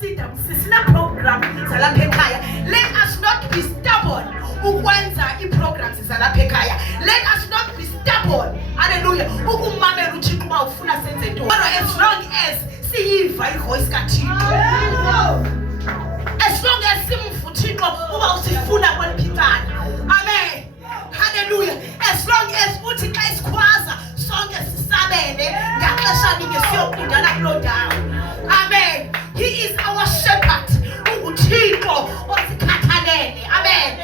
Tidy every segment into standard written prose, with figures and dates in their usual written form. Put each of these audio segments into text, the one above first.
sisina program zalapha ekhaya. Let us not be stubborn ukwenza i-programs zalapha ekhaya. Let us not be stubborn, hallelujah, ukumamela uThixo uma ufuna senze ntoni. As long as siyiva ivoice kaThixo, as long as simva uThixo uba usifuna kweliphikana. Amen, hallelujah. As long as uthi xa isikhwaza sonke sisabele ngaxesha linye siyokudala kuloo ndawo. Amen. He is our shepherd. UThixo osikhathalele. Amen.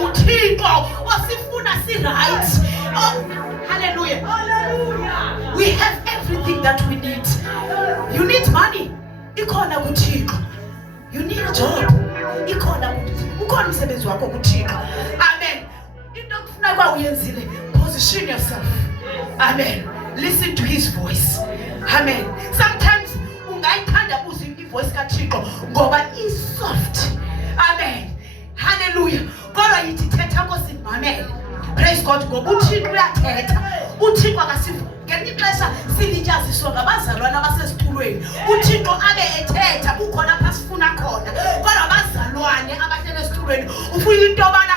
UThixo osifuna si-right. Oh, hallelujah. Hallelujah. We have everything that we need. You need money. Ikhona kuThixo. You need a job. Ikhona kuThixo. Ukhona umsebenzi wakho kuThixo. Amen. Into okufuna kwa uyenzile. Position yourself. Amen. Listen to his voice. Amen. Sometimes ungayithanda buza ivoice kaThixo ngoba is soft. Amen. Hallelujah. Kodwa yithi thetha kosimamele. Praise God. Ngoba uThixo uyathetha. uThixo akasifu. Ngelinye ixesha silityaziswa ngabazalwana abasesitulweni. uThixo abe ethetha kukhona apha sifuna khona. Kodwa abazalwane abahlele esitulweni ufuna into yobana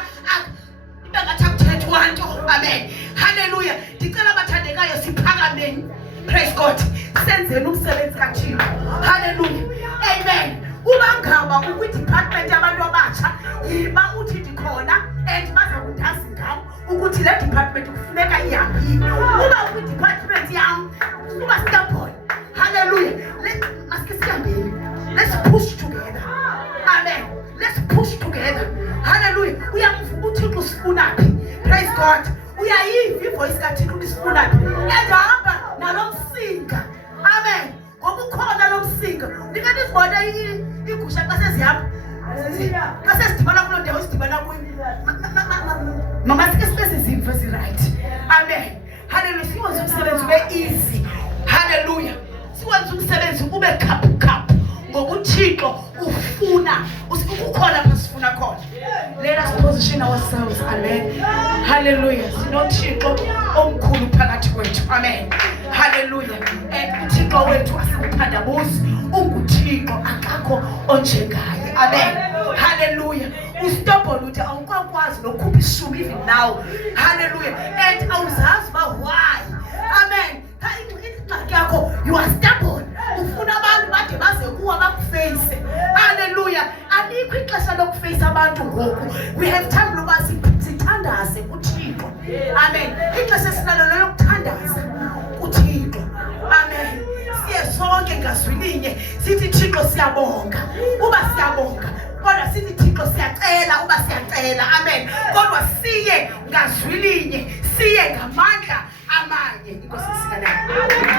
ibe ngathi akuthethwa nto. Amen. Hallelujah. Ndicela abathandekayo siphakameni. Praise God. Senzeni umsebenzi kaThixo. Hallelujah. Amen. Uma ngaba ukwi-department yabantu abatsha yiba uthi ndikhona and baza kudazi ngam ukuthi le department kufuneka ihambile. Uba ukwi-department yam uba stubborn. Hallelujah. Maske sihambeni. Let's push together. Amen. Let's push together. Hallelujah. Uyamva uThixo usifunaphi. Praise God. Uyayiva ivoice kaThixo usifunaphi. Ehamba nalomsinga. Amen. Ngoba ukhona lo msinga. Ndingathi sibona igusha xa sezihamba. Xa sesidibana kuloo ndawo sidibana kuyo. Mama sike sibe zizimvo ezi-right. Amen. Hallelujah. Siwenze umsebenzi ube easy. Hallelujah. Siwenze umsebenzi ube khaphu. Ngoba uThixo ufuna ukukhona apha sifuna khona. Let us position ourselves. Amen. Hallelujah. SinoThixo omkhulu phakathi kwethu. Amen. Hallelujah. And uThixo wethu asikuthandabuzi. UnguThixo akakho onjengaye. Amen. Hallelujah. Ustubborn uthi awukwazi nokukhupha ishubu even now. Hallelujah. And awuzazi uba why. Amen. Ingxaki yakho, you are stubborn. Ufuna abantu bade baze kuwa bakufeyise. Hallelujah. Alikho ixesha lokufeyisa abantu ngoku. We have time loba sithandaze uThixo. Amen. Ixesha esinalo lokuthandaza uThixo. Amen. Siye sonke ngazwilinye sithi Thixo siyabonga. Uba siyabonga. Kodwa sithi Thixo siyacela uba siyacela. Amen. Kodwa siye ngazwilinye, siye ngamandla amanye. Inkosi sikaNdaba.